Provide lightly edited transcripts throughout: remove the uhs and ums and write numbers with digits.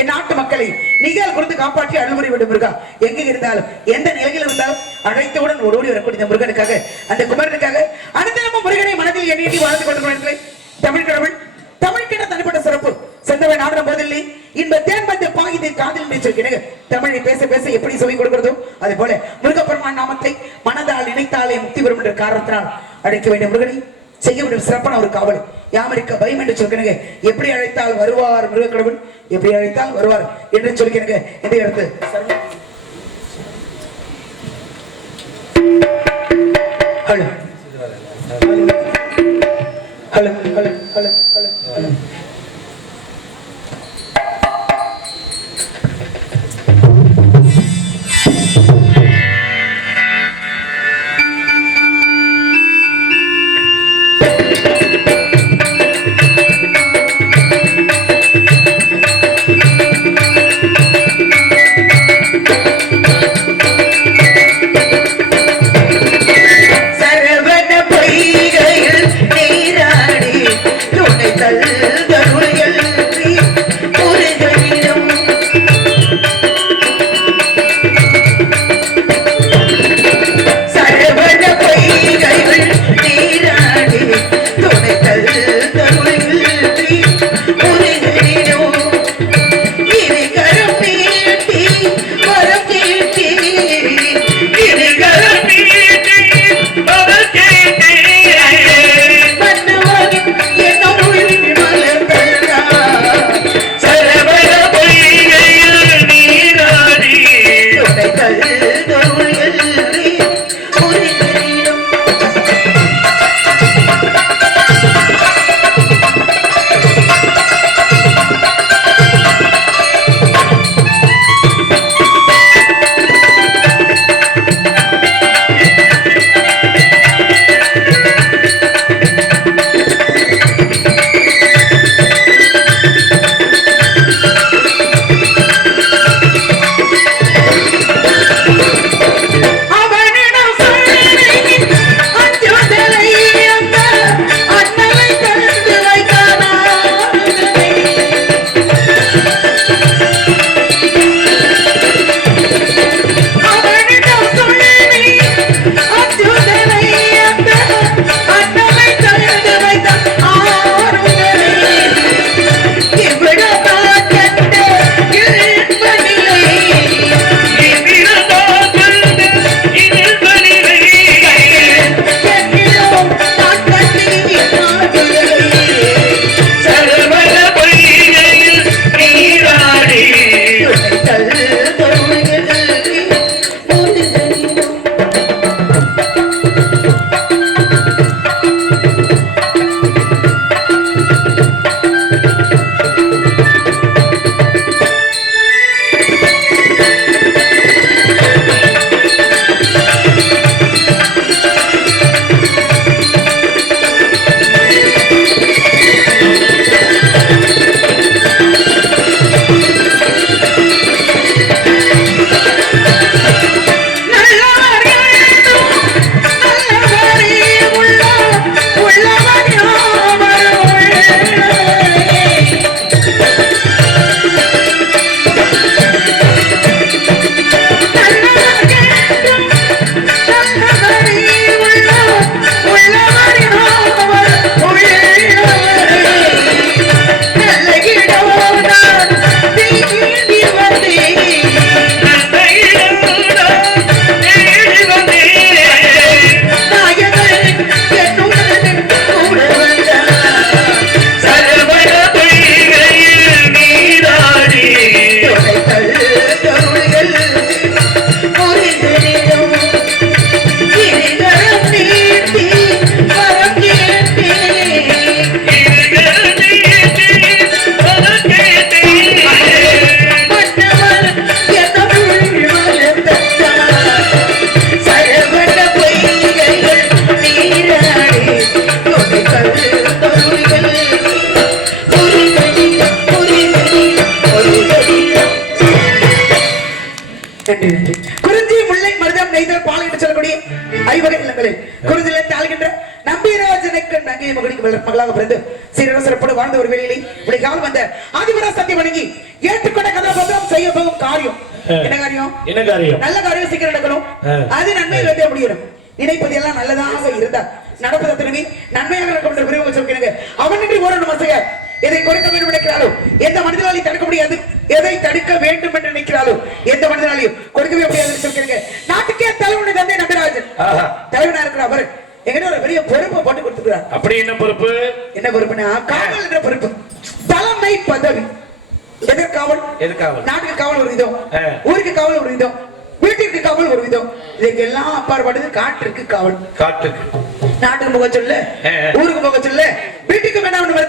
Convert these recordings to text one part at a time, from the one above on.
என் நாட்டு மக்களை நீங்கள் குறித்து காப்பாற்றி அருள்முறை விடும் முருகா. எங்கே இருந்தாலும் எந்த நிலையில் இருந்தாலும் அழைத்தவுடன் ஓடி வரக்கூடிய முருகனுக்காக, அந்த குமரனுக்காக அனுதினமும் முருகனை மனதில் எண்ணி வாழ்ந்து கொண்டிருக்கிறீர்களே. தமிழ் கடவுள் தமிழ்கிட்ட தனிப்பட்ட சிறப்பு செந்தவன் ஆடுற போதில்லை இந்த தேன்பந்து பாகிதை காதில் நினைச்சிருக்கிறேன். தமிழை பேச பேச எப்படி சொல்லி கொடுக்கிறதோ அதே போல முருகப்பெருமான் நாமத்தை மனதால் நினைத்தாலே முக்தி பெறும் என்ற காரணத்தினால் அழைக்க வேண்டிய முருகனை செய்ய வேண்டும் சிறப்பான ஒரு காவல். யாமரிக்க பயம் என்று சொல்கிறேங்க. எப்படி அழைத்தால் வருவார் முருக கடவுள், எப்படி அழைத்தால் வருவார் என்று சொல்கிறேங்க. இந்த இடத்து hello hello hello hello hello hello. குறிஞ்சி முல்லை மருதம் நெய்தல் பாலை என்று சொல்லக்கூடிய ஐவகை இல்லங்களில் குறிஞ்சில தாழ்கின்ற நம்பிராஜனுக்கு நங்கை மகனுக்கு மகளாக பிறந்து சீரக சிறப்போடு வாழ்ந்த ஒரு வேளையிலே இப்படி காலம் வந்த ஆதிபரா சத்தியம் வணங்கி ஏற்றுக்கொண்ட கதாபாத்திரம் செய்ய போகும் காரியம் என்ன காரியம்? என்ன காரியம்? நல்ல காரியம் சீக்கிரம் நடக்கணும். அது நன்மையில் வந்து முடியும். நினைப்பது எல்லாம் நல்லதாக இருந்தா நடப்பது திரும்பி நன்மையாக நடக்கும் விரும்ப சொல்கிறீங்க. அவனின்றி ஓரணும் மசையா எதை கொடுக்க வேண்டும் நினைக்கிறாளோ எந்த மனிதனாலையும் தடுக்க முடியாது. எதை தடுக்க வேண்டும் என்று நினைக்கிறாளோ எந்த மனிதனாலையும் கொடுக்கவே முடியாது சொல்கிறீங்க. நாட்டுக்கே தலைவனுடைய தந்தை நம்பிராஜன் தலைவனா இருக்கிற அவர் எங்கிட்ட ஒரு பெரிய பொறுப்பை போட்டு கொடுத்துக்கிறார். அப்படி என்ன பொறுப்பு? என்ன பொறுப்புனா காவல் என்ற பொறுப்பு, தலைமை பதவி. எதற்கு காவல்? நாட்டுக்கு காவல் ஒரு விதம், ஊருக்கு காவல் ஒரு விதம், வீட்டிற்கு காவல் ஒரு விதம். இதுக்கு எல்லாம் அப்பாற்பட்டது காட்டிற்கு காவல். காட்டுக்கு நாட்டுக்கு போக சொல்ல, ஊருக்கு போக சொல்ல,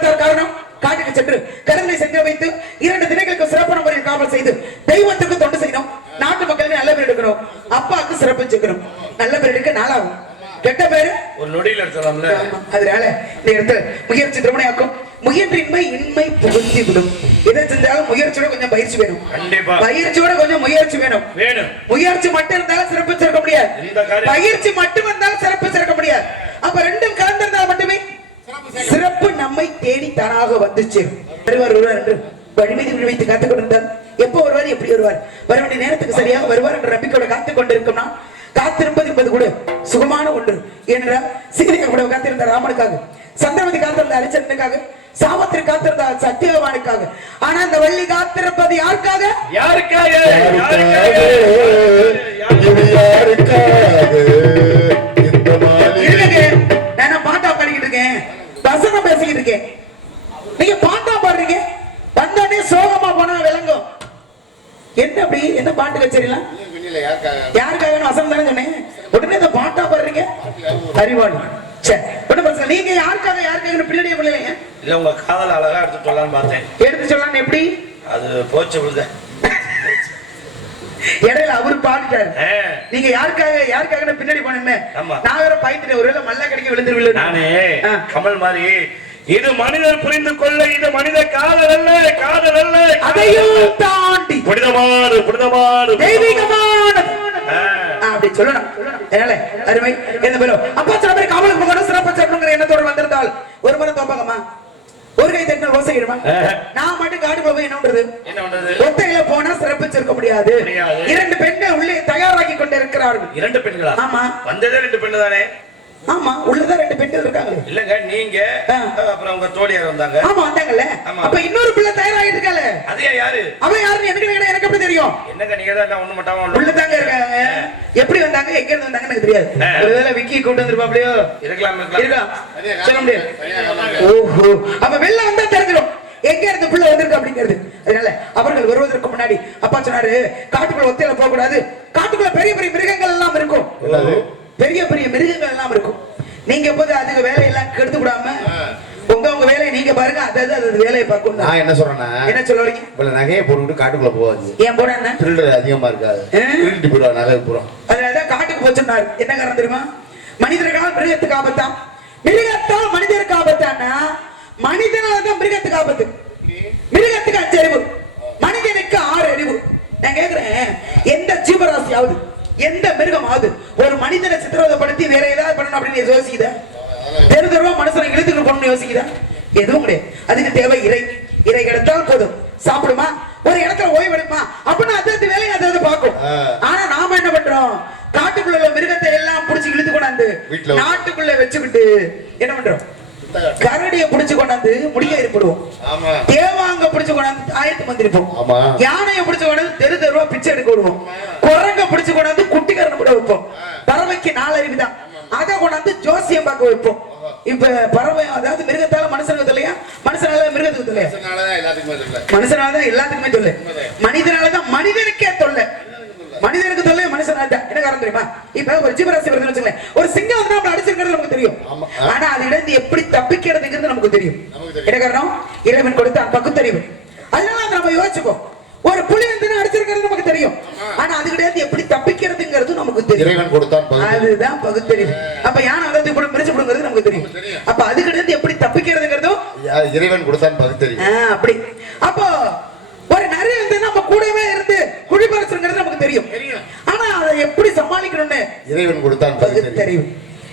சார் காரணம்? காட்டுக்கு சென்று கருணை சென்று வைத்து 2 தினங்களுக்கு சிறப்பான முறையில் காவல் செய்து தெய்வத்துக்கு தொண்டு செய்யணும். நாட்டு மக்களுக்கு நல்ல பேர் எடுக்கணும். அப்பாவுக்கு சிறப்பு சேர்க்கணும். நல்ல பேர் எடுக்க நாளாகும். கெட்ட பேரு ஒரு நொடியில் எடுத்துடலாம்ல. அதனால இந்த இடத்துல முயற்சி திருமணையாக்கும். முயன்றின்மை இன்மை புகுத்தி விடும். எதை செஞ்சாலும் முயற்சியோட கொஞ்சம் பயிற்சி வேணும். கண்டிப்பா பயிற்சியோட கொஞ்சம் முயற்சி வேணும். முயற்சி மட்டும் இருந்தாலும் சிறப்பு சேர்க்க முடியாது. பயிற்சி மட்டும் இருந்தாலும் சிறப்பு சேர்க்க முடியாது. அப்ப ரெண்டும் கலந்திருந்தால் மட்டுமே சிறப்பு நம்மை தேடி தானாக வந்து சேரும். வருவார் என்று வழிமீது விழித்து காத்துக் கொண்டிருந்தார். எப்போ வருவார், எப்படி வருவார், வர வேண்டிய நேரத்துக்கு சரியாக வருவார் என்ற நம்பிக்கையோட காத்துக் கொண்டிருக்கோம்னா காத்திருப்பது என்பது கூட சுகமான ஒன்று. ஏனென்றால் சீதையை கூட காத்திருந்த ராமனுக்காக, சந்திரமதி காத்திருந்த அரிச்சனுக்காக, சாவத்திரி காத்திருந்த சத்தியவானுக்காக. ஆனா அந்த வள்ளி காத்திருப்பது யாருக்காக? யாருக்காக? நான் பாட்டா பாடிக்கிட்டு இருக்கேன், வசனம் பேசிக்கிட்டு இருக்கேன். நீங்க பாட்டா பாடுறீங்க, வந்தோடனே சோகமா போனா விளங்கும். என்ன அப்படி என்ன பாட்டு கச்சேரிலாம் யாருக்காக வசனம் தானே சொன்னேன். உடனே இந்த பாட்டா பாடுறீங்க அறிவாளி. நீங்க யாருக்காக யாருக்காக பின்னாடியே பிள்ளைங்க இல்ல உங்க காதல் அழகா எடுத்து சொல்லலாம்னு பார்த்தேன். எடுத்து சொல்லலாம் எப்படி? அது போச்சு விடுங்க. இடையில அவரு பாடிட்டாரு. நீங்க யாருக்காக யாருக்காக பின்னாடி போனேன்னு நான் வேற பயந்துட்டேன். ஒருவேளை மல்லா கடிக்க விழுந்துருவில்லை. நானே கமல் மாதிரி இது மனிதர் புரிந்து கொள்ள, இது மனித காதல் அல்ல, காதல் அல்ல, அதையும் தாண்டி புனிதமான புனிதமான தெய்வீகமான அப்படி சொல்லணும். அதனால அருமை என்ன பேரும் அப்பா சில பேர் காவலுக்கு போகணும், சிறப்பு சொல்லணுங்கிற எண்ணத்தோடு வந்திருந்தால் ஒரு முறை தோப்பாங்கம்மா, ஒரு கை தட்டினா ஓசைடுமா. நான் மட்டும் காட்டுக்குள்ள போய் என்ன பண்றது? ஒத்தையில போனா சிறப்பு சேர்க்க முடியாது. 2 பெண்கள் உள்ளே தயாராகி கொண்டு இருக்கிறார்கள். 2 பெண்களா? ஆமா, வந்ததே 2 பெண்ணு தானே. ஆமா, உள்ளதான் 2 பெண்கள் இருக்காங்க. இல்லங்க நீங்க அப்புறம் உங்க தோழியார் வந்தாங்க. ஆமா வந்தாங்கல்ல. அப்ப இன்னொரு பிள்ளை தயாராகிட்டு இருக்கால. அது யாரு? அவ யாருன்னு எனக்கு எப்படி தெரியும்? என்னங்க நீங்க தான் ஒண்ணு மட்டாம உள்ளதாங்க இருக்காங்க. எப்படி வந்தாங்க, எங்க இருந்து வந்தாங்கன்னு எனக்கு தெரியாது. ஒருவேளை விக்கி கூட்டு வந்திருப்பாப்லையோ? இருக்கலாம். சொல்ல முடியாது. ஓஹோ, அப்ப வெளில வந்தா தெரிஞ்சிடும் எங்க இருந்து பிள்ளை வந்திருக்கு அப்படிங்கிறது. அதனால அவர்கள் வருவதற்கு முன்னாடி அப்பா சொன்னாரு, காட்டுக்குள்ள ஒத்தையில போக கூடாது. காட்டுக்குள்ள பெரிய பெரிய மிருகங்கள் எல்லாம் இருக்கும். பெரிய பெரிய மிருகங்கள் எல்லாம் இருக்கும். நீங்க போது அதுக்கு வேலையெல்லாம் கெடுத்து விடாம உங்க வேலையை நீங்க பாருங்க. அது வேலையை பார்க்கும். நான் என்ன சொல்றேன்னா, என்ன சொல்ல வரீங்க? இவ்வளவு நகையை போட்டுக்கிட்டு காட்டுக்குள்ள போவாது. ஏன் போட என்ன திருடர் அதிகமா இருக்காது, திருட்டு போடுவா நகை பூரம். அதனாலதான் காட்டுக்கு போச்சுன்னாரு. என்ன காரணம் தெரியுமா? மனிதர்களால் மிருகத்துக்கு ஆபத்தா, மிருகத்தால் மனிதருக்கு ஆபத்தானா? மனிதனால்தான் மிருகத்துக்கு ஆபத்து. மிருகத்துக்கு 5 அறிவு, மனிதனுக்கு 6 அறிவு. நான் கேக்குறேன், எந்த ஜீவராசியாவது எந்த மிருகமாவது ஒரு மனிதனை சித்திரவதைப்படுத்தி வேற ஏதாவது பண்ணணும் அப்படின்னு யோசிக்குதா? தெருவா மனுஷனை இழுத்துக்கு பண்ணணும் யோசிக்குதா? எதுவும் கிடையாது. அதுக்கு தேவை இறை கிடைத்தால் போதும். சாப்பிடுமா, ஒரு இடத்துல ஓய்வு எடுக்குமா அப்படின்னு அது வேலையை அதை பார்க்கும். ஆனா நாம என்ன பண்றோம்? காட்டுக்குள்ள மிருகத்தை எல்லாம் புடிச்சு இழுத்து கொண்டாந்து நாட்டுக்குள்ள வச்சுக்கிட்டு என்ன பண்றோம்? கரடியை புடிச்சு கொண்டாந்து முடிய இருப்பிடுவோம். தேவாங்க புடிச்சு கொண்டாந்து ஆயத்து வந்திருப்போம். யானையை புடிச்சு கொண்டாந்து தெருவா பிச்சை எடுக்க விடுவோம். குரங்க புடிச்சு கொண்டாந்து குட்டிக்காரன் கூட வைப்போம். பறவைக்கு 4 அறிவு தான், அதை கொண்டாந்து ஜோசியம் பார்க்க வைப்போம். இப்ப பறவை அதாவது மிருகத்தால மனுஷனுக்கு இல்லையா, மனுஷனால மிருகத்துக்கு இல்லையா? மனுஷனாலதான் எல்லாத்துக்குமே தொல்லை, மனிதனாலதான் மனிதனுக்கே தொல்லை. மனிதனுக்கு தொல்லை மனுஷனால என்ன காரணம் தெரியுமா? இப்ப ஒரு ஜீவராசி வருதுன்னு வச்சுக்கோங்களேன், ஒரு சிங்கம் வந்து நம்மள அடிச்சிருக்கிறது நமக்கு தெரியும். ஆனா அது இடந்து எப்படி தப்பிக்கிறதுங்கிறது நமக்கு தெரியும். என்ன காரணம்? இறைவன் கொடுத்த பகுத்தறிவு. அதனால நம்ம யோசிச்சுக்கோ, ஒரு புலி வந்து அடிச்சிருக்கிறது நமக்கு தெரியும். ஆனா அது கிடையாது எப்படி தப்பிக்கிறதுங்கிறது நமக்கு தெரியும். இறைவன் கொடுத்தான், அதுதான் பகுத்தறிவு. அப்ப யானை வந்து இப்படி மிரிச்சு போடுங்கிறது நமக்கு தெரியும். அப்ப அது கிடையாது எப்படி தப்பிக்கிறதுங்கிறதும் இறைவன் கொடுத்தான் பகுத்தறிவு. அப்படி அப்போ ஒரு நரி வந்து நம்ம கூடவே இருந்து குழிபறிச்சுங்கிறது நமக்கு தெரியும். ஆனா அதை எப்படி சமாளிக்கணும்னு இறைவன் கொடுத்தான் பகுத்தறிவு.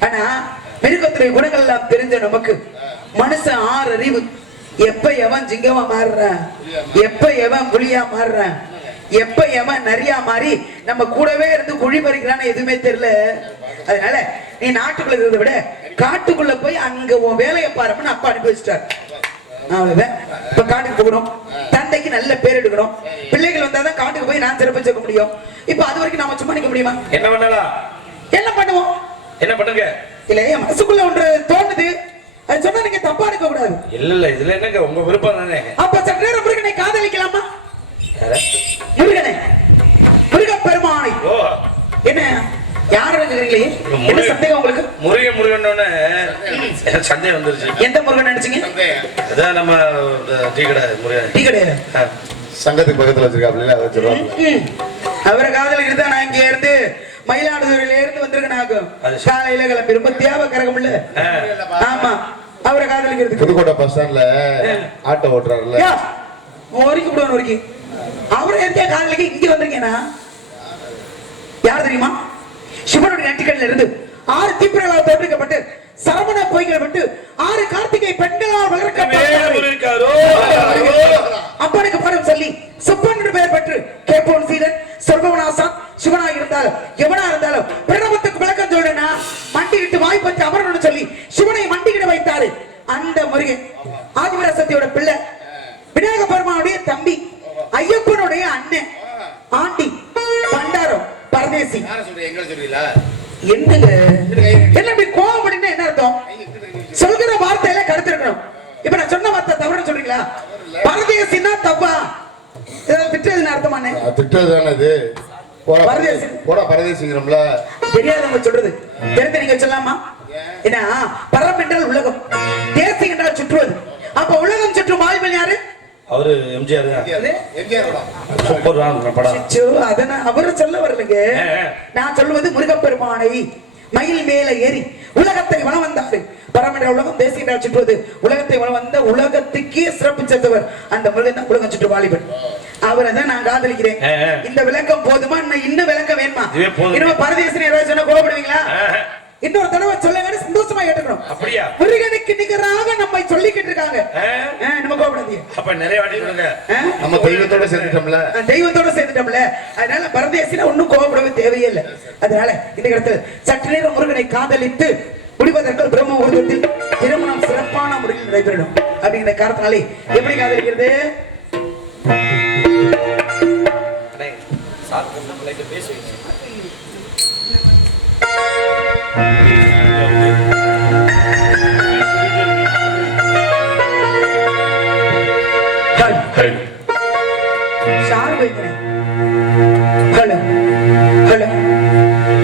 ஆனா மிருகத்துடைய குணங்கள் எல்லாம் தெரிஞ்ச நமக்கு மனுஷன் 6 அறிவு. எப்ப எவன் சிங்கமா மாறுறான், எப்ப எவன் புலியா மாறுறான், எப்ப எவன் நரியா மாறி நம்ம கூடவே இருந்து குழி பறிக்கிறான்னு எதுவுமே தெரியல. அதனால நீ நாட்டுக்குள்ள இருக்கிறத விட காட்டுக்குள்ள போய் அங்க உன் வேலையை பாருன்னு அப்பா அனுப்பி வச்சுட்டார். அவ்வளவுதான். இப்ப காட்டுக்கு போகணும், தந்தைக்கு நல்ல பேர் எடுக்கணும். பிள்ளைகள் வந்தாதான் காட்டுக்கு போய் நான் சிறப்பு சேர்க்க முடியும். இப்ப அது வரைக்கும் நாம சும்மா நிக்க முடியுமா? என்ன பண்ணலாம், என்ன பண்ணுவோம், என்ன பண்ணுங்க இல்ல மனசுக்குள்ள ஒன்று தோணுது, அது சொன்னா நீங்க தப்பா எடுக்க கூடாது. இல்ல இதுல என்னங்க உங்க விருப்பம் தானே. அப்ப சற்று நேரம் முருகனை காதலிக்கலாமா? முருகனை, முருகப்பெருமானை. என்ன யாரு இருக்கிறீங்களே, என்ன சந்தேகம் உங்களுக்கு? முருகன் சந்தேகம் வந்துருச்சு. எந்த முருகன் நினைச்சீங்க? அதான் நம்ம டீ கடை முருகன். டீ கடையில சங்கத்துக்கு பக்கத்துல வச்சிருக்காப்ல அதை வச்சிருவாங்க. அவரை காதலிக்கிட்டு தான் நான் இங்க இருந்து மயிலாடுதுறையில இருந்து வந்திருக்கேன். காலையில கிளம்பி ரொம்ப தேவை கரகம் இல்ல. ஆமா, அவரை காதலிக்கிறது புதுக்கோட்டை பஸ் ஸ்டாண்ட்ல ஆட்டோ ஓட்டுறாருல்ல, ஒருக்கி விடுவான் ஒருக்கி. அவரை எந்த காதலிக்க இங்க வந்திருக்கேனா யார் தெரியுமா? சிவனுடைய நெற்றிக்கல்ல இருந்து 6 தீப்பிரங்களால் தோற்றுக்கப்பட்டு சரவண பொய்கள் விட்டு 6 கார்த்திகை பெண்களால் வளர்க்கப்பட்டார். அப்பனுக்கு பாடம் சொல்லி சுப்பன் பெயர் பெற்று கேப்போன் சீலன் சொர்பவனாசான் சிவனா இருந்தாலும் எவனா இருந்தாலும் பிரணவத்துக்கு விளக்கம் சொல்றேன்னா மண்டிக்கிட்டு வாய்ப்பற்றி அமரணும்னு சொல்லி சிவனை மண்டிக்கிட வைத்தாரு. அந்த முருகன் ஆதிவரசக்தியோட பிள்ளை, விநாயக பெருமானுடைய தம்பி, ஐயப்பனுடைய அண்ணன், ஆண்டி பண்டாரம் பரதேசி. என்னங்க என்ன கோவம் பண்ணினா என்ன அர்த்தம்? சொல்கிற வார்த்தையில கருத்து இருக்கணும். இப்ப நான் சொன்ன வார்த்தை தவறுன்னு சொல்றீங்களா? பரதேசின்னா தப்பா? திட்டதுன்னு அர்த்தமானே? திட்டதுதானே இது. போடா பரதேசிங்கிறோம்ல. தெரியாதவங்க சொல்றது தெரிந்து நீங்க சொல்லாமா? ஏன்னா பரம் என்றால் உலகம், தேசி என்றால் சுற்றுவது. அப்ப உலகம் சுற்றும் வாழ்வில் யாரு? அவரு எம்ஜிஆர் அவரு சொல்ல வரலங்க. நான் சொல்லுவது முருகப்பெருமானை மயில் மேல ஏறி உலகத்தை வளம் வந்தாரு. பரமன்ற உலகம் தேசிய என்றால் சுற்றுவது. உலகத்தை வளம் வந்த உலகத்துக்கே சிறப்பு சேர்த்தவர் அந்த முருகன் தான் உலகம் சுற்று வாலிபன். அவரை தான் நான் காதலிக்கிறேன். இந்த விளக்கம் போதுமா? இன்னும் விளக்கம் வேணுமா? இன்னும் பரதேசன் ஏதாவது சொன்னா கோபப்படுவீங்களா? இன்னொரு தடவை சொல்லுங்க, சந்தோஷமா ஏற்றுக்கணும். அப்படியா? முருகனுக்கு நிகராக நம்மை சொல்லிக்கிட்டு இருக்காங்க. நம்ம கோபப்படாதீங்க. அப்ப நிறைய வாட்டி சொல்லுங்க. நம்ம தெய்வத்தோட சேர்ந்துட்டோம்ல, தெய்வத்தோட சேர்ந்துட்டோம்ல. அதனால பரதேசினா ஒன்னும் கோபப்படவே தேவையே இல்லை. அதனால இந்த இடத்துல சற்று நேரம் முருகனை காதலித்து முடிவதற்கு பிரம்ம உருவத்தில் திருமணம் சிறப்பான முறையில் நடைபெறணும் அப்படிங்கிற காரணத்தினாலே எப்படி காதலிக்கிறது?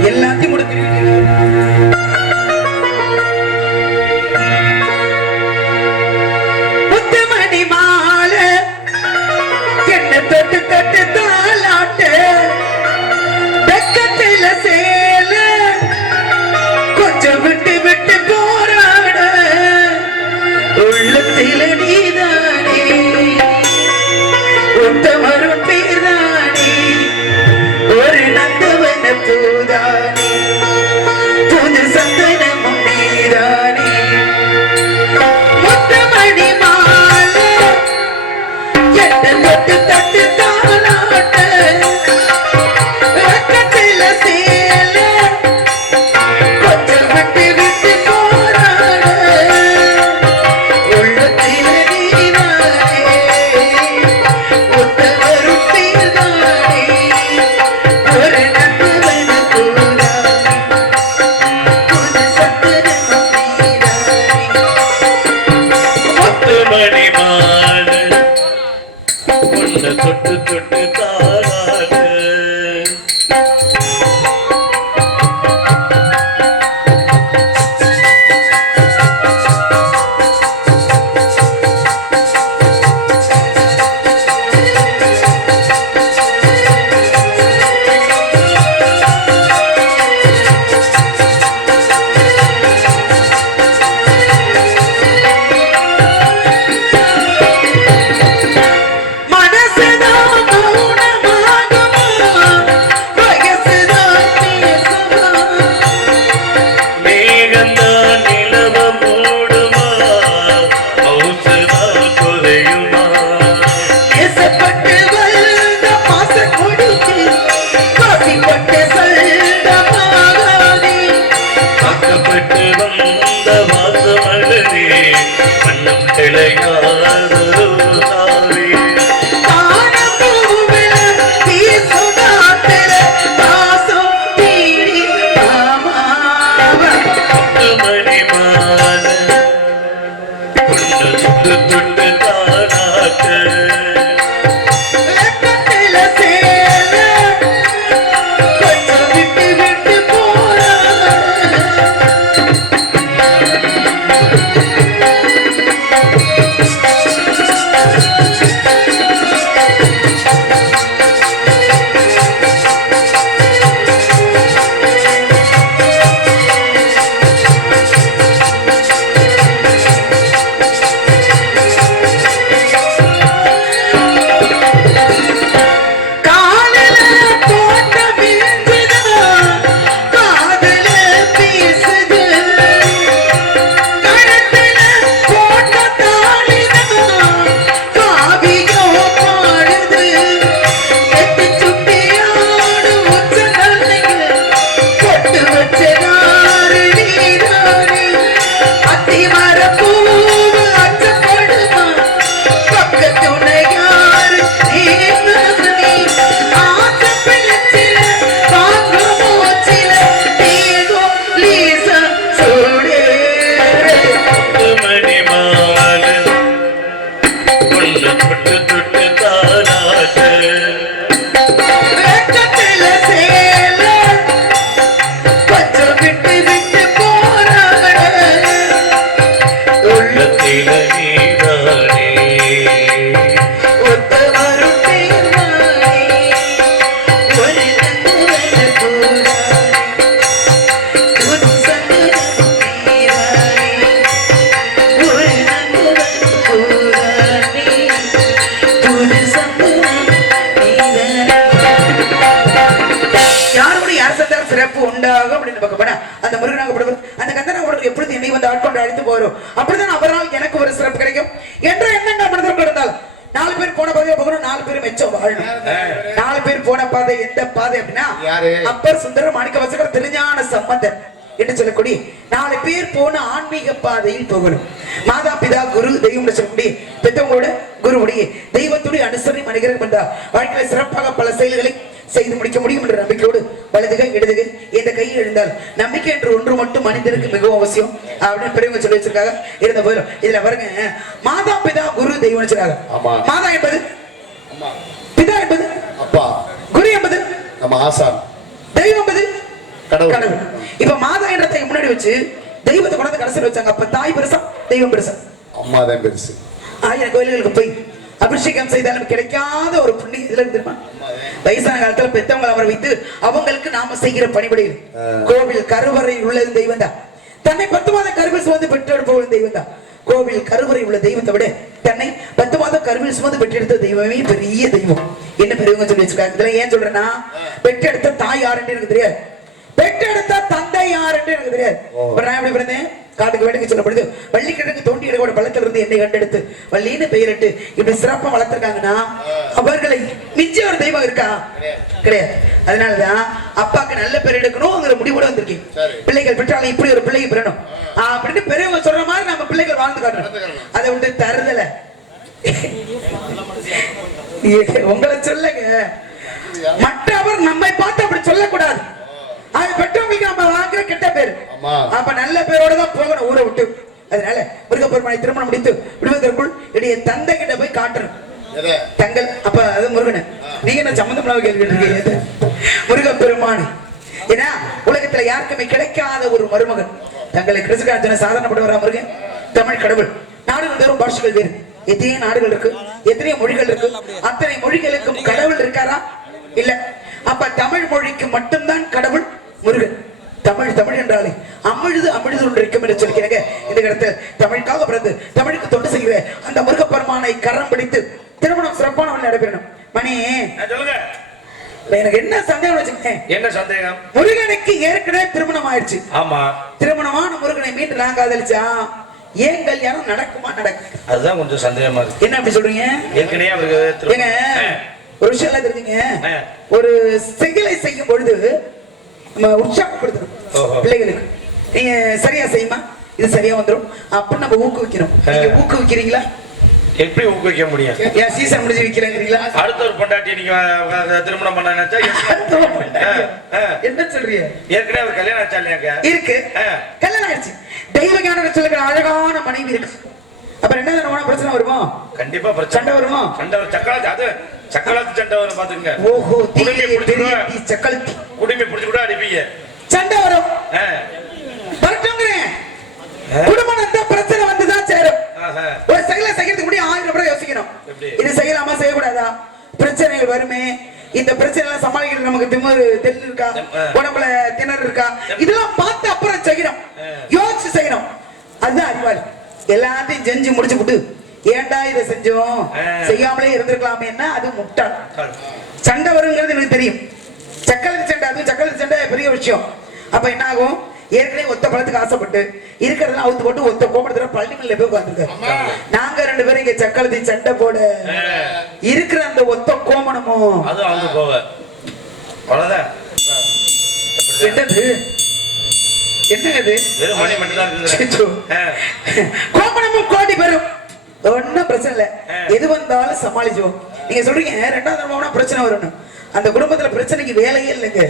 எல்லாத்தையும் முடித்து முத்துமணி மாலை என்ன தொட்டு தொட்டு தாளாட்டு வெக்கத்தில சேல கொஞ்சம் விட்டு விட்டு போராட உள்ளத்தில நீதானே உத்தமரும் பேர்தானே ஒரு நந்தவன பூதானே புது சந்தனமும் நீதானே முத்தமணி மாலை என்ன தொட்டு தொட்டு தாளாட்ட வெக்கத்தில சேல கொஞ்சம் விட்டு விட்டு போராட உள்ளத்தில நீதானே உத்தமரும் பேர்தானே ஒரு நந்தவன பூதானே புது சந்தனமும் நீதானே. முத்துமணி மாலை உன்னை தொட்டு தொட்டு தாளாட்டு. மனசுதான் மௌனமாகுமா, வயசுதான் பேசுமா, மேகந்தான் நிலவ மூடுமா, மவுசுதான் குறையுமா, தேசப்பட்டு வந்த பாசக்கொடிக்கு காசிப்பட்டு சல்டமாகாதே, பக்கப்பட்டு வந்த வாசமலரே மண்ணும் கிளையாதொரு தாவே. தானம் பூவில வீசுகாத்தில பாசம் தீடி மாமாவ. முத்துமணி மாலை உன்னை தொட்டு தொட்டு தாளாட்டு. வெக்கத்தில சேல கொஞ்சம் விட்டு விட்டு போற நீதானே ஒத்த வரும் தேர்வானே ஒரு நங்குவன கூடானே புது சந்தனம் நீதானே ஒரு நங்குவன கூடானே புது சந்தனம் நீதானே. யாரோட யார் சந்தாலும் சிறப்பு உண்டாகும் அப்படின்னு பார்க்க போனா அந்த முருகனாக அந்த கந்தனாக எப்பொழுது என்னை வந்து ஆட்கொண்டு அழைத்து போறோம் அப்படிதான் அவரால் எனக்கு ஒரு சிறப்பு கிடைக்கும் என்ற எண்ணங்கள் மனதில் இருந்தால் 4 பேர் போன பாதையை போகணும் 4 பேர் மெச்சம் வாழணும் 4 பேர் போன பாதை எந்த பாதை அப்படின்னா அப்பர் சுந்தரம் மாணிக்க வாசகர் திருஞான சம்பந்தர் என்று சொல்லக்கூடிய 4 பேர் போன ஆன்மீக பாதையில் போகணும். மாதா பிதா குரு தெய்வம் சொல்லக்கூடிய பெற்றவங்களோட குருவுடைய தெய்வத்துடைய அனுசரணை மனிதர்கள் வந்தா வாழ்க்கையில சிறப்பாக பல செயல்களை செய்து முடிக்க முடியும் என்ற நம்பிக்கையோடு வலதுகை இடதுகை இந்த கையில் எழுந்தால் நம்பிக்கை என்று ஒன்று மட்டும் மனிதனுக்கு மிகவும் அவசியம் அப்படின்னு பெரியவங்க சொல்லி வச்சிருக்காங்க. இருந்த போதும் இதுல பாருங்க மாதா பிதா குரு தெய்வம் வச்சிருக்காங்க. மாதா என்பது பிதா என்பது அப்பா, குரு என்பது நம்ம ஆசான், தெய்வம் என்பது கடவுள். இப்ப மாதா என்றதை முன்னாடி வச்சு தெய்வத்தை கொண்டாந்து கடைசியில் வச்சாங்க. அப்ப தாய் பெருசா தெய்வம் பெருசா? அம்மா தான் பெருசு. 1000 கோயில்களுக்கு போய் அபிஷேகம் செய்தாலும் கிடைக்காத ஒரு புண்ணியம் இதுல தெரியுமா? வயசான காலத்துல பெத்தவங்களை அமர வைத்து அவங்களுக்கு நாம செய்கிற பணிபடிகள் கோவில் கருவறை உள்ளது தெய்வம் தான். தன்னை 10 மாத கருவில் சுமந்து பெற்றெடுப்பவன் தெய்வம் தான். கோவில் கருவறை உள்ள தெய்வத்தை விட தன்னை 10 மாத கருவில் சுமந்து பெற்றெடுத்த தெய்வமே பெரிய தெய்வம் என்ன பெரியவங்க சொல்லி வச்சிருக்காங்க. இதுல ஏன் சொல்றேன்னா பெற்றெடுத்த தாய் யாருன்னு எனக்கு தெரியாது, பெற்றெடுத்த தந்தை யாருன்னு எனக்கு தெரியாது. நான் எப்படி பிறந்தேன்? காட்டுக்கு வேலைக்கு சொல்லப்படுது வள்ளி கிழங்கு தோண்டி எடுக்க பள்ளத்துல இருந்து என்னை கண்டெடுத்து வள்ளின்னு பெயரிட்டு இப்படி சிறப்பா வளர்த்திருக்காங்கன்னா அவர்களை மிஞ்சி ஒரு தெய்வம் இருக்கா? கிடையாது. அதனாலதான் அப்பாக்கு நல்ல பேர் எடுக்கணும்ங்கிற முடிவோட வந்திருக்கேன். பிள்ளைகள் பெற்றாலும் இப்படி ஒரு பிள்ளைக்கு பெறணும் அப்படின்னு பெரியவங்க சொல்ற மாதிரி நம்ம பிள்ளைகள் வாழ்ந்து காட்டணும். அதை விட்டு தருதல உங்களை சொல்லுங்க, மற்றவர் நம்மை பார்த்து அப்படி சொல்லக்கூடாது. அது பெற்றவங்களுக்கு நம்ம வாங்குற கெட்ட பேரு. அப்ப நல்ல பேரோட தான் போகணும் ஊரை விட்டு. அதனால முருகப்பெருமானை திருமணம் முடித்து விடுவதற்குள் என்னுடைய தந்தை கிட்ட போய் காட்டணும் தங்கள். அப்ப அது முருகன், நீங்க என்ன சம்பந்தம் கேள்வி இருக்கீங்க? முருகப்பெருமான் ஏன்னா உலகத்துல யாருக்குமே கிடைக்காத ஒரு மருமகன் தங்களை கிறிஸ்துக்கான சாதாரணப்பட்டவரா முருகன். தமிழ் கடவுள். நாடுகள் தரும் பாஷைகள் வேறு, எத்தனை நாடுகள் இருக்கு, எத்தனை மொழிகள் இருக்கு. அத்தனை மொழிகளுக்கும் கடவுள் இருக்காரா? இல்ல. அப்ப தமிழ் மொழிக்கு மட்டும்தான் கடவுள் முருகன். தமிழ் தமிழ் என்றாலே அமிழ்து அமிழ்து ஒன்று இருக்கும் என்று சொல்லிக்கிறேங்க. இந்த இடத்துல தமிழுக்காக பிறந்து தமிழுக்கு தொண்டு செய்கிற அந்த முருகப்பெருமானை கரம் பிடித்து திருமணம் சிறப்பான நடைபெறணும். மணி சொல்லுங்க, எனக்கு என்ன சந்தேகம் வச்சுக்கேன்? என்ன சந்தேகம்? முருகனுக்கு ஏற்கனவே திருமணம் ஆயிடுச்சு. ஆமா, திருமணமான முருகனை மீண்டும் நான் காதலிச்சா ஏன் கல்யாணம் நடக்குமா? நடக்கும். அதுதான் கொஞ்சம் சந்தேகமா இருக்கு. என்ன அப்படி சொல்றீங்க? ஏற்கனவே அவருக்கு ஒரு விஷயம் எல்லாம் தெரிஞ்சுங்க. ஒரு செயலை செய்யும் பொழுது நம்ம உற்சாகப்படுத்தணும் பிள்ளைகளுக்கு. நீங்க சரியா செய்யுமா, இது சரியா வந்துடும் அப்படின்னு நம்ம ஊக்குவிக்கணும். நீங்க ஊக்குவிக்கிறீங்களா? எப்படி ஊக்குவிக்க முடியும்? ஏன் சீசன் முடிஞ்சு வைக்கிறீங்களா? அடுத்த ஒரு பொண்டாட்டி நீங்க திருமணம் பண்ண நினைச்சா என்ன சொல்றீங்க? ஏற்கனவே அவர் கல்யாணம் ஆச்சா இல்லையாங்க? இருக்கு, கல்யாணம் ஆயிடுச்சு. தெய்வ ஞானம் சொல்லுகிற அழகான மனைவி இருக்கு. அப்புறம் என்ன பிரச்சனை வருமா? கண்டிப்பா சண்டை வருமா? சண்டை வரும். சக்கலாத்து, அது சக்கலாத்து சண்டை வரும் பாத்துங்க. ஓஹோ, குடுமி பிடிச்சு சக்கலாத்து குடுமி பிடிச்சு கூட அடிப்பீங்க. சண்டை வரும். வரட்டும்ங்கிறேன். குடும்பம் அந்த பிரச்சனை வந்துதான் சேரும். ஒரு செயலை செய்யறதுக்கு முன்னாடி 1000 முறை யோசிக்கணும். இது செய்யலாமா செய்யக்கூடாதா? பிரச்சனைகள் வருமே, இந்த பிரச்சனை எல்லாம் சமாளிக்கிறது நமக்கு திமிரு தெல் இருக்கா, உடம்புல திணறு இருக்கா, இதெல்லாம் பார்த்து அப்புறம் செய்யணும். யோசிச்சு செய்யணும். அதுதான் அறிவாளி. எல்லாத்தையும் செஞ்சு முடிச்சு விட்டு ஏன்டா இதை செஞ்சோம், செய்யாமலே இருந்திருக்கலாமே, அது முட்டாள். சண்டை வருங்கிறது எனக்கு தெரியும். சக்கலத்து சண்டை, அது சக்கலத்து சண்டை பெரிய விஷயம். அப்ப என்ன ஆகும்? ஏற்கனவே ஒத்த பழத்துக்கு ஆசைப்பட்டு இருக்கிறதெல்லாம் அவுத்து போட்டு ஒத்த கோபத்துல பள்ளிகளில் போய் உட்காந்துருக்காரு. நாங்க 2 பேரும் இங்க சக்கலத்தி சண்டை போட இருக்கிற அந்த ஒத்த கோமணமும் அது அவங்க போக அவ்வளவுதான். என்னது என்னது மணி மட்டும் தான் கோமணமும் கோடி பெறும். ஒன்னும் பிரச்சனை இல்ல, எது வந்தாலும் சமாளிச்சுவோம். நீங்க சொல்றீங்க 2வது பிரச்சனை வரணும். அந்த குடும்பத்துல பிரச்சனைக்கு வேலையே இல்லைங்க.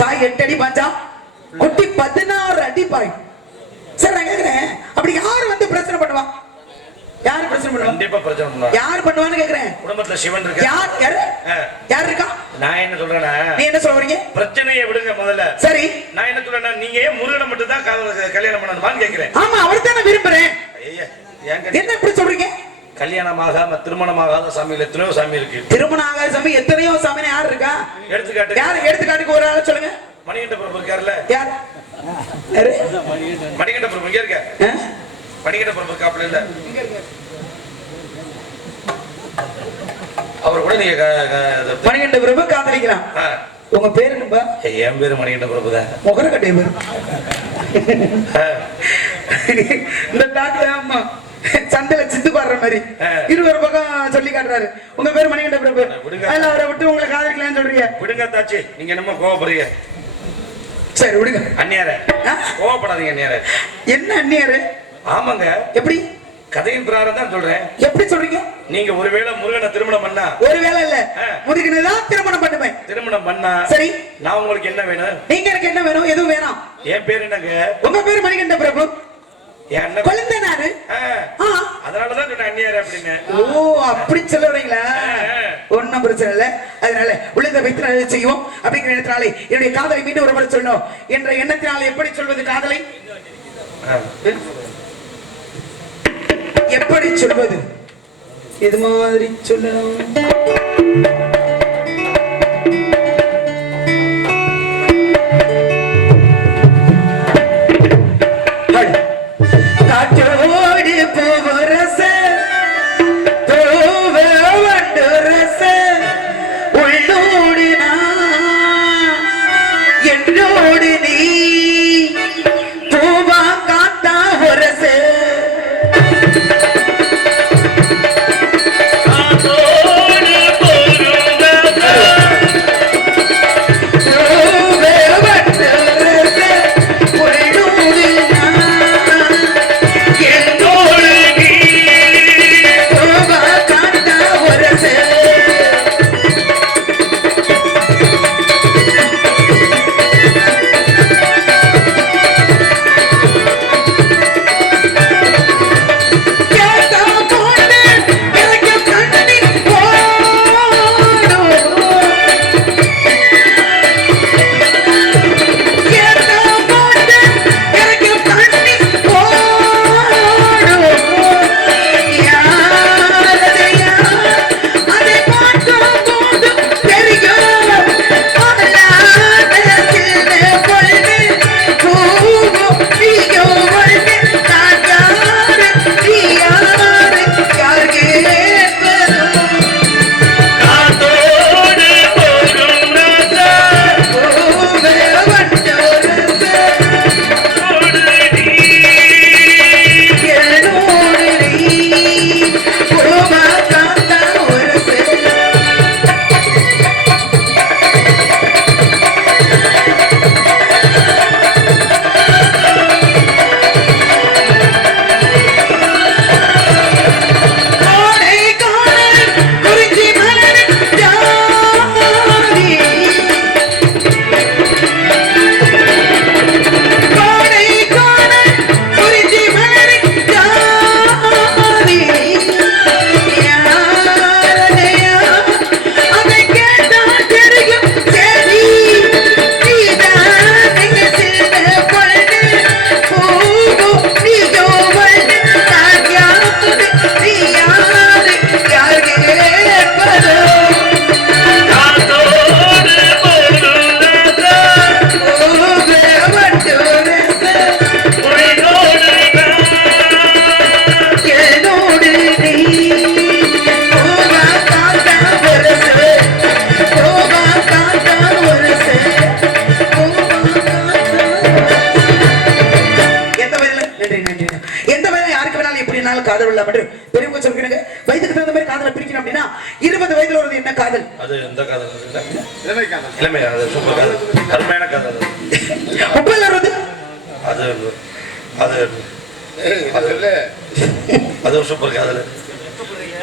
தாய் 8 அடி பாஞ்சா, குட்டி 16 அடி பாய். சரி, நான் கேக்குறேன், அப்படி யாரு வந்து பிரச்சனை பண்ணுவா? யாரு பிரச்சனை பண்ணுவா? கண்டிப்பா பிரச்சனை பண்ணுவா. யார் பண்ணுவான்னு கேக்குறேன். குடும்பத்துல சிவன் இருக்கா? யார் இருக்கா? நான் என்ன சொல்றேன்னா, நீ என்ன சொல்றீங்க? பிரச்சனையை விடுங்க முதல்ல. சரி, நான் என்ன சொல்றேன்னா, நீங்க முருகனை மட்டும் தான் கல்யாணம் பண்ணணுமான்னு கேக்குறேன். ஆமா, அவர் தான் நான் விரும்புறேன். என்ன இப்படி சொல்றீங்க? கல்யாணமாகாம திருமணமாகாத சாமியில எத்தனையோ சாமி இருக்கு. திருமணம் ஆகாத சாமி எத்தனையோ சாமி யார் இருக்கா? எடுத்துக்காட்டு யாரு? எடுத்துக்காட்டுக்கு ஒரு ஆள சொல்லுங்க. மணிகண்ட பிரபு இருக்காருல்ல. யார்? யாரு? மணிகண்ட பிரபு இங்க இருக்க. மணிகண்ட பிரபு காப்பல இல்ல. அவர் கூட நீங்க மணிகண்ட பிரபு காதலிக்கலாம். உங்க பேரு என்னப்பா? என் பேரு மணிகண்ட பிரபு தான். முகர கட்டை பேரு. இந்த டாக்டர் அம்மா சந்தையில சித்து பாடுற மாதிரி இருவர் பக்கம் சொல்லி காட்டுறாரு. உங்க பேரு மணிகண்ட பிரபு. அதுல அவரை விட்டு உங்களை காதலிக்கலாம்னு சொல்றீங்க. விடுங்க தாச்சி, நீங்க என்னமோ கோவப்படுறீங்க. சரி விடுங்க. அந்நியாரே கோவப்படாதீங்க. அந்நியாரே என்ன அந்நியாரு? ஆமாங்க. எப்படி? கதையின் பிரகாரம் தான் சொல்றேன். எப்படி சொல்றீங்க? நீங்க ஒருவேளை முருகனை திருமணம் பண்ணா, ஒருவேளை இல்ல முருகனைதான் திருமணம் பண்ணுவேன். திருமணம் பண்ணா சரி, நான் உங்களுக்கு என்ன வேணும்? நீங்க எனக்கு என்ன வேணும்? எதுவும் வேணாம். என் பேரு என்னங்க? உங்க பேரு மணிகண்ட பிரபு. குழந்தை நாரு. அதனாலதான் சொன்ன அந்நியாரு அப்படின்னு. ஓ, அப்படி சொல்லுறீங்களா? ஒன்னும் பிரச்சனை இல்ல. அதனால உள்ளதை வைத்து செய்வோம் அப்படிங்கிற எண்ணத்தினாலே என்னுடைய காதலை மீண்டும் ஒரு முறை சொல்லணும் என்ற எண்ணத்தினால எப்படி சொல்வது காதலை? எப்படி சொல்வது? இது மாதிரி சொல்லணும். காற்றோடு பூவரச பூவ வண்டரச உள்ளோடு நான் என்னோடு நீ பூவா காத்தா வரச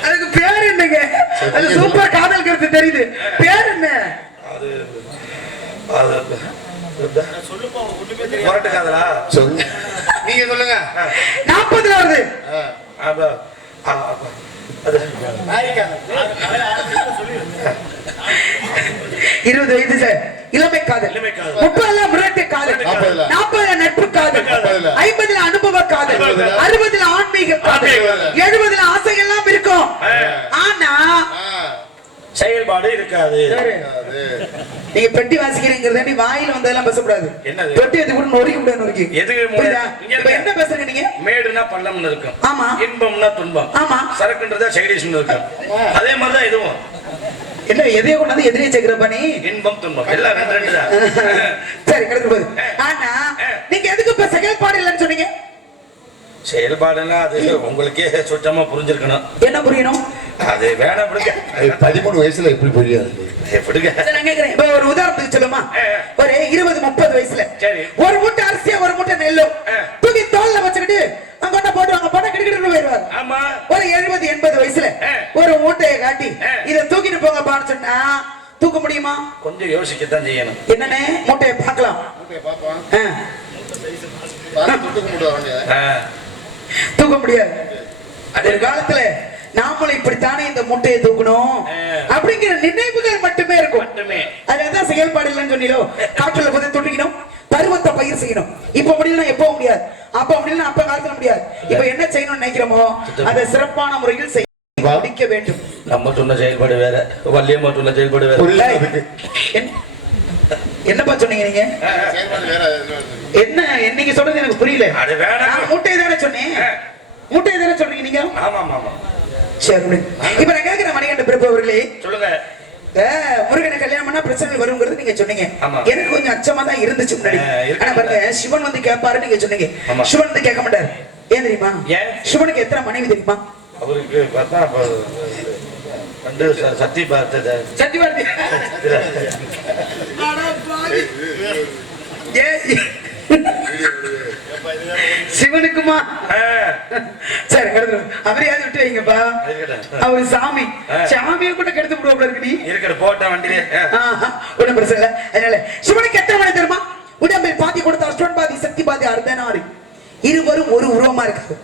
அதுக்கு பேர் என்னங்க? அது சூப்பர் காதல் கருத்து தெரியுது. பேர் என்ன? அது காதலா? நீங்க சொல்லுங்க. 40 வருது. 20 வயது சார். இளமை காதல். 30 முரட்டு காதல். காதல், 40 40 நட்பு காதல், 50 அனுபவ காதல், 60 ஆன்மீக காதல், 70 ஆசை எல்லாம் இருக்கும். ஆனா செயல்பாடு இருக்காது. நீங்க பெட்டி வாசிக்கிறீங்கிறத நீ வாயில வந்ததெல்லாம் பேசக்கூடாது. என்னது? பெட்டி எது கூட நொறுக்கி விட நொறுக்கி. எதுக்கு என்ன பேசுறீங்க நீங்க? மேடுனா பள்ளம்னு இருக்கும். ஆமா. இன்பம்னா துன்பம். ஆமா. சரக்குன்றதா சைடிஷ்னு இருக்கும். அதே மாதிரிதான் இதுவும். என்ன எதையோ கொண்டாந்து எதிரே சேர்க்கிறப்ப நீ? இன்பம் துன்பம் எல்லாம் ரெண்டு தான். சரி கிடக்கு போகுது. ஆனா நீங்க எதுக்கு இப்ப செயல்பாடு இல்லைன்னு சொன்னீங்க? செயல்பாடுன்னா அது உங்களுக்கே சுத்தமா புரிஞ்சிருக்கணும். என்ன புரியணும்? அது வேணாம் விடுங்க. 13 வயசுல எப்படி புரியாது? விடுங்க. நான் கேக்குறேன், இப்ப ஒரு உதாரணத்துக்கு சொல்லுமா? ஒரு 20-30 வயசுல சரி. ஒரு மூட்டை அரிசியா ஒரு மூட்டை நெல்லு தூக்கி தோல்ல வச்சுக்கிட்டு அங்க கொண்டு போடுவாங்க, போட்டா கிடுக்கிட்டு போயிடுவாரு. ஆமா. ஒரு 70-80 வயசுல ஒரு மூட்டையை காட்டி இதை தூக்கிட்டு போங்கப்பான்னு சொன்னா தூக்க முடியுமா? கொஞ்சம் யோசிக்கத்தான் செய்யணும். என்னன்னு மூட்டையை பார்க்கலாம். தூக்க முடியாது. ஒரு காலத்துல நாமளும் இப்படித்தானே இந்த மூட்டையை தூக்கணும் அப்படிங்கிற நினைவுகள் மட்டுமே இருக்கும். அதுதான் செயல்பாடு இல்லைன்னு சொன்னீங்களோ. காற்றுல போதை துண்டிக்கணும், பருவத்தை பயிர் செய்யணும். இப்ப முடியல, எப்போ முடியாது. அப்ப முடியல, அப்ப காலத்துல முடியாது. இப்ப என்ன செய்யணும்னு நினைக்கிறோமோ அதை சிறப்பான முறையில் செய்ய முடிக்க வேண்டும். நம்ம சொன்ன செயல்பாடு வேற, வள்ளியம்மா சொன்ன செயல்பாடு வேற. என்னப்பா சொன்னீங்க நீங்க? என்ன என்னைக்கு சொல்றது எனக்கு புரியல. நான் மூட்டையை தானே சொன்னேன். மூட்டையை தானே சொல்றீங்க நீங்க? ஆமா ஆமா. சரி, இப்ப நான் கேட்கிறேன் மணிகண்ட பிரபு அவர்களே, சொல்லுங்க. முருகனை கல்யாணம் பண்ணா பிரச்சனை வருங்கிறது நீங்க சொன்னீங்க. எனக்கு கொஞ்சம் அச்சமா தான் இருந்துச்சு முன்னாடி. ஆனா பாருங்க, சிவன் வந்து கேட்பாரு நீங்க சொன்னீங்க. சிவன் வந்து கேட்க மாட்டாரு. ஏன் தெரியுமா? சிவனுக்கு எத்தனை மனைவி தெரியுமா? அவருக்கு பார்த்தா சத்தி பார்த்த சத்தி பார்த்தி சிவனுக்குமா? சரி, அவரையாவது விட்டு வைங்கப்பா. அவரு சாமி, சாமியை கூட கெடுத்து விடுவோம் இருக்கு. நீ இருக்கிற போட்ட வண்டியிலே ஒண்ணும் பிரச்சனை இல்லை. அதனால சிவனுக்கு எத்தனை மணி தெரியுமா? உடம்பில் பாதி கொடுத்த அஷ்டன் பாதி சக்தி பாதி அர்த்தநாரி, இருவரும் ஒரு உருவமா இருக்காது.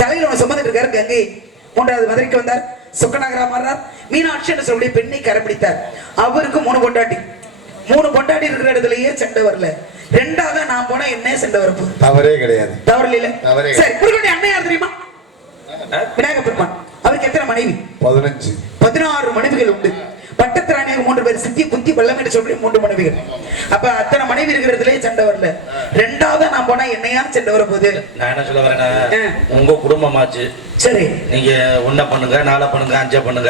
தலையில ஒண்ணு சுமந்துட்டு இருக்காரு கங்கை. 3வது மதுரைக்கு வந்தார், சொக்கநாகரா மாறினார். மீனாட்சி என்று சொல்லி பெண்ணை கரப்பிடித்தார். அவருக்கு 3 பொண்டாட்டி. 3 பொண்டாட்டி இருக்கிற இடத்துலயே சண்டை வரல. 2ஆவதா நான் போனா என்ன சண்டை வரப்போ? தவறே கிடையாது. தவறு இல்ல. சரி, முருகனுடைய அண்ணன் யார் தெரியுமா? விநாயக பெருமான். அவருக்கு எத்தனை மனைவி? 15. 16 மனைவிகள் உண்டு. பட்டத்திராணியாக 3 பேர், சித்தி புத்தி வெள்ளம் என்று சொல்லி 3 மனைவிகள். அப்ப அத்தனை மனைவி இருக்கிறதுலயே சண்டை வரல. 2ஆவதா நான் போனா என்னையா சண்டை வர போகுது? நான் என்ன சொல்ல வரேன்னா, உங்க குடும்பமாச்சு. சரி, நீங்க 1 பண்ணுங்க, 4 பண்ணுங்க, 5 பண்ணுங்க.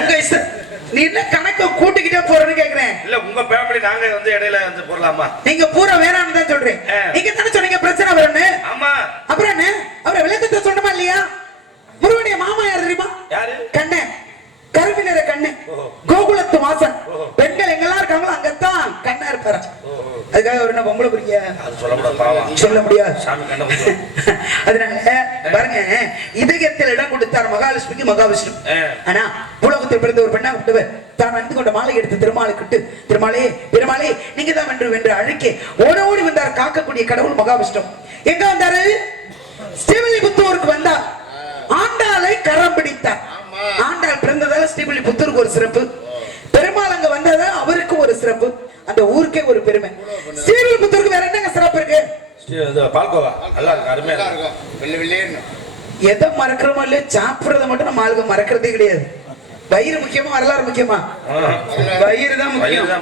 உங்க இஷ்டம். நீ என்ன கணக்கு கூட்டிக்கிட்டே போறேன்னு கேக்குறேன். இல்ல, உங்க ஃபேமிலி நாங்க வந்து இடையில வந்து போறலாமா? நீங்க பூரா வேணாம்னு தான் சொல்றேன். நீங்க தானே சொன்னீங்க பிரச்சனை வரும்னு. ஆமா. அப்புறம் என்ன? அவரை விளக்கத்தை சொன்னமா இல்லையா? முருகனுடைய மாமா யார் தெரியுமா? யாரு? கண்ணன். கருப்பு நிற கண்ணன், கோகுலத்து வாசன். பெண்கள் எங்கெல்லாம் இருக்காங்களோ அங்கத்தான் கண்ணா இருப்பாரு. அதுக்காக ஒரு என்ன பொம்பளை புரிய சொல்ல முடியாது. அதனால பாருங்க, இதயத்தில் இடம் கொடுத்தார் மகாலட்சுமிக்கு மகாவிஷ்ணு. ஆனா உலகத்தில் பிறந்த ஒரு பெண்ணா விட்டுவர் தான் அணிந்து கொண்ட மாலை எடுத்து திருமாலுக்கிட்டு, திருமாலே பெருமாளே நீங்க தான் வென்று அழைக்க ஓடி வந்தார் காக்கக்கூடிய கடவுள் மகாவிஷ்ணு. எங்க வந்தாரு? ஸ்ரீவில்லிபுத்தூருக்கு வந்தார். ஆண்டாளை கரம் பிடித்தார். ஆண்டாள் பிறந்ததால ஸ்ரீவில்லிபுத்தூருக்கு ஒரு சிறப்பு, பெருமாள் அங்க வந்ததால அவருக்கு ஒரு சிறப்பு, அந்த ஊருக்கே ஒரு பெருமை. ஸ்ரீவில்லிபுத்தூருக்கு வேற என்னங்க சிறப்பு இருக்கு? பால்கோவா நல்லா இருக்கு, அருமையா இருக்கும். வெள்ளை வெள்ளையேன்னு எதை மறக்கிறோமோ இல்லையோ, சாப்பிடுறத மட்டும் நம்ம ஆளுங்க மறக்கிறதே கிடையாது. வயிறு முக்கியமா வரலாறு முக்கியமா? வயிறு தான்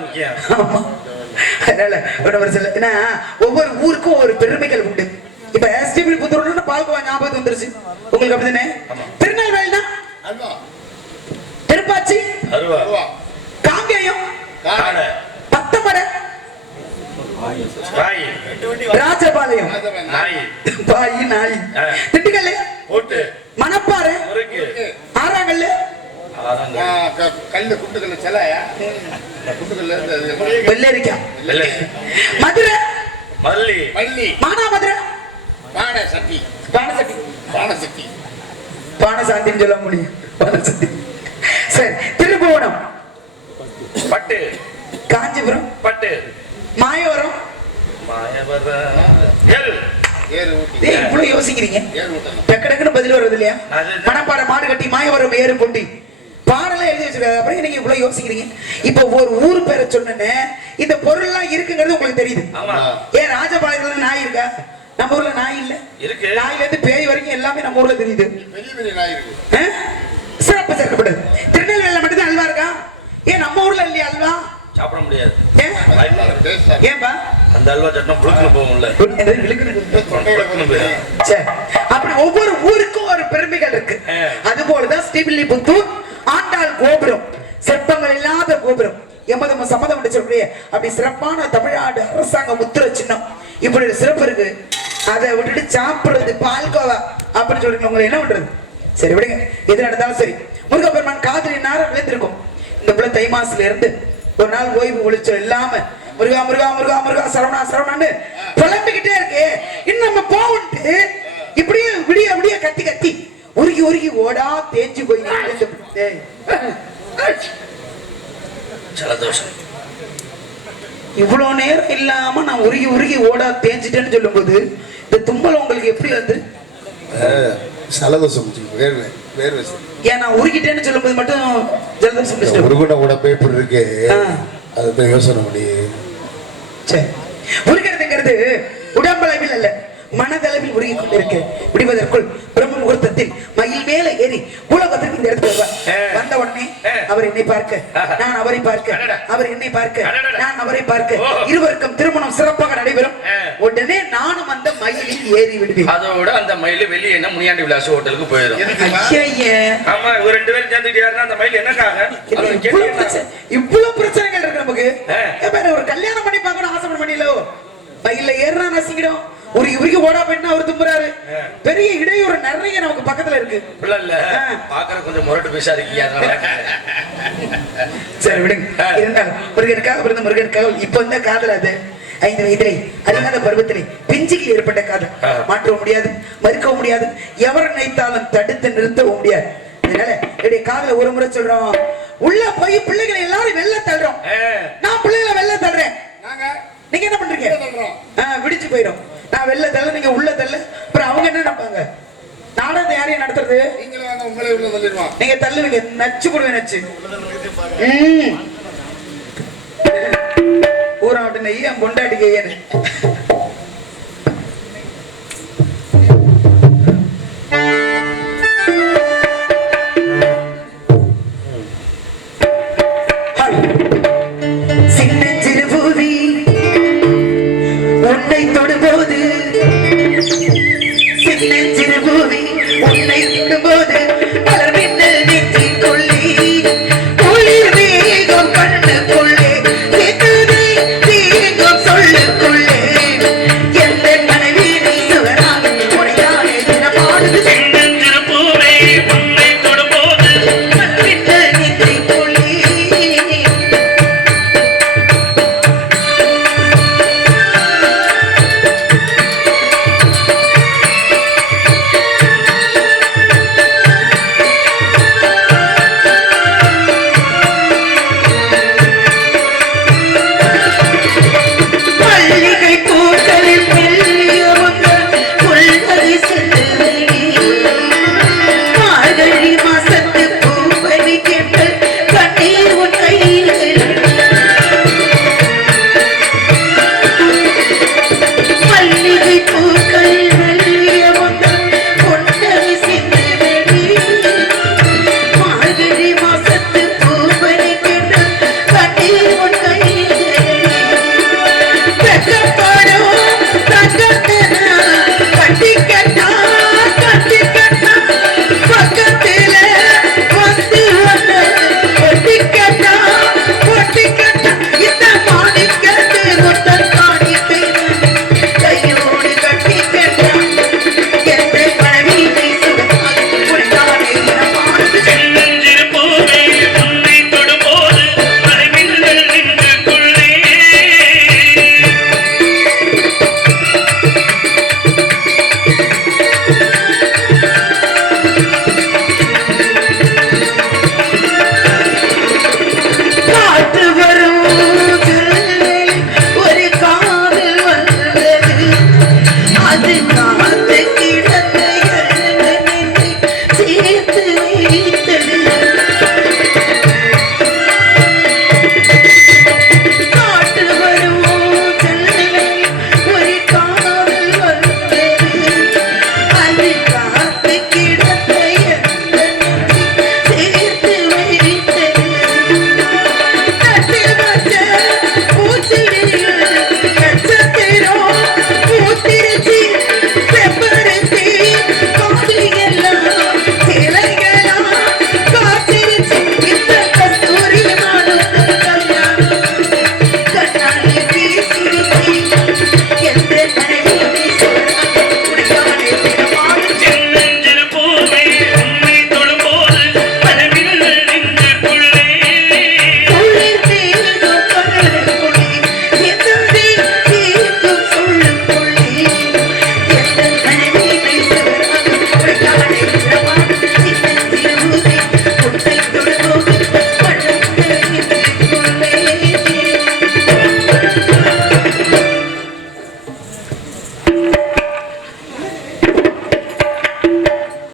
முக்கியம். ஆமா. அதனால ஏன்னா ஒவ்வொரு ஊருக்கும் ஒரு பெருமைகள் உண்டு. இப்ப ஸ்ரீவில்லிபுத்தூர்ல பால்கோவா ஞாபகம் வந்துருச்சு உங்களுக்கு, அப்படிதானே? திருநெல்வேலினா திருப்பாச்சி, காங்கேயம், பத்தமடை, ராஜபாளையம், பாய் நாய், திண்டுக்கல், மணப்பாறை, ஆறாங்கல், வெள்ளரிக்காய், மதுரை, மானாமதுரை, பானசாந்தின்னு சொல்ல முடியும். சரி, திருபுவனம், பட்டு, காஞ்சிபுரம், பட்டு, மாயவரம், இவ்வளவு யோசிக்கிறீங்க, டக்குன்னு பதில் வருது இல்லையா? மணப்பாறை, மாடு கட்டி, மாயவரம், ஏறு பொண்டி, பாடலாம் எழுதி வச்சிருக்காங்க. அப்புறம் நீங்க இவ்வளவு யோசிக்கிறீங்க? இப்ப ஒரு ஊர் பேரை சொன்னேன்னு இந்த பொருள் எல்லாம் இருக்குங்கிறது உங்களுக்கு தெரியுது. ஆமா. ஏன் ராஜபாளையத்துல நாய் இருக்கா? நம்ம ஊர்ல நாய் இல்ல. இருக்கு. நாயில இருந்து பேய் வரைக்கும் எல்லாமே நம்ம ஊர்ல தெரியுது. பெரிய பெரிய நாய் இருக்கு. சிறப்பு சேர்க்கப்பட்டது. திருநெல்வேலியில மட்டும் தான் அல்வா இருக்கா? ஏன் நம்ம ஊர்ல இல்லையா அல்வா? சாப்பிட முடியாது. ஏன்பா? அந்த அல்வா சட்டம் புழுக்குன்னு போகும்ல. அப்படி ஒவ்வொரு ஊருக்கும் ஒரு பெருமைகள் இருக்கு. அதுபோலதான் ஸ்ரீவில்லிபுத்தூர் ஆண்டாள் கோபுரம், சிற்பங்கள் இல்லாத கோபுரம், எமது சம்மதம் சொல்லக்கூடிய அப்படி சிறப்பான தமிழ்நாடு அரசாங்க முத்திர சின்னம். இப்படி ஒரு சிறப்பு இருக்கு. அதை விட்டுட்டு சாப்பிடுறது பால்கோவா அப்படின்னு சொல்றீங்க. உங்களை என்ன பண்றது? சரி விடுங்க, எது நடந்தாலும் சரி. முருகப்பெருமான் காதலி நேரம் விளைந்திருக்கும். இந்த பிள்ளை தை மாசத்துல இருந்து ஒரு நாள் ஓய்வு ஒழிச்சல் இல்லாம முருகா முருகா முருகா முருகா சரவணா சரவணான்னு புலம்பிக்கிட்டே இருக்கு. இன்னும் நம்ம போவுன்ட்டு இப்படியே விடிய விடிய கத்தி கத்தி உருகி உருகி ஓடா தேஞ்சு போய் இவ்வளவு நேரம் இல்லாம நான் உருகி உருகி ஓடா தேஞ்சிட்டேன்னு சொல்லும் போது இந்த தும்பல் உங்களுக்கு எப்படி வந்து சலதோஷம் வேர்வை வேர்வை. ஏன் நான் உருகிட்டேன்னு சொல்லும் போது மட்டும் ஜலதோஷம் உருகுன கூட பேப்பர் இருக்கு, அதுதான் யோசனை பண்ணி. சரி, உருகிறதுங்கிறது உடம்பளவில் அல்ல, மனதளவில் உருகி கொண்டிருக்கு. விடுவதற்குள் பிரம்ம முகூர்த்தத்தில் மயில் மேல ஏறி உலகத்திற்கு இந்த இடத்துக்கு வருவார். வந்த உடனே அவர் என்னை பார்க்க, நான் அவரை பார்க்க, அவர் என்னை பார்க்க, நான் அவரை பார்க்க, இருவருக்கும் திருமணம் சிறப்பாக நடைபெறும். உடனே நானும் அந்த மயிலில் ஏறி விடுவேன். அதோட அந்த மயில் வெளியே என்ன முனியாண்டி விலாஸ் ஹோட்டலுக்கு போயிடும். ஆமா, இவர் 2 பேரும் சேர்ந்துக்கிட்டாருன்னா அந்த மயில் என்னக்காக? இவ்வளவு பிரச்சனைகள் இருக்கு நமக்கு. ஒரு கல்யாணம் பண்ணி பார்க்கணும் ஆசைப்பட பண்ணியலோ, மயில ஏறினா நசிக்கிடும். ஒரு இவருக்கு ஓடா போயிட்டுனா அவர் தும்புறாரு. பெரிய இடையூறு நிறைய நமக்கு பக்கத்துல இருக்கு. பாக்குற கொஞ்சம் முரட்டு பேசா இருக்கீங்க. சரி விடுங்க. இருந்தாலும் முருகனுக்காக பிறந்த முருகனுக்காக இப்ப இந்த காதல் அது 5 வயதிலே அறியாத பருவத்திலே பிஞ்சுக்கு ஏற்பட்ட காதல் மாற்றவும் முடியாது, மறுக்கவும் முடியாது, எவர் நினைத்தாலும் தடுத்து நிறுத்தவும் முடியாது. அதனால என்னுடைய காதல ஒரு முறை சொல்றோம், உள்ள போய் பிள்ளைகளை எல்லாரும் வெளில தள்ளுறோம். நான் பிள்ளைகளை வெளில தள்ளுறேன், நீங்க என்ன பண்றீங்க? விடிச்சு போயிடும். நான் வெளில தள்ள, நீங்க உள்ள தள்ள, அப்புறம் அவங்க என்ன நினைப்பாங்க? நாடகத்தை யாரையும் நடத்துறது? நீங்க தள்ளுவீங்க, நச்சு போடுவேன் நச்சு. ஊராட்டு நெய்ய பொண்டாட்டிக்கு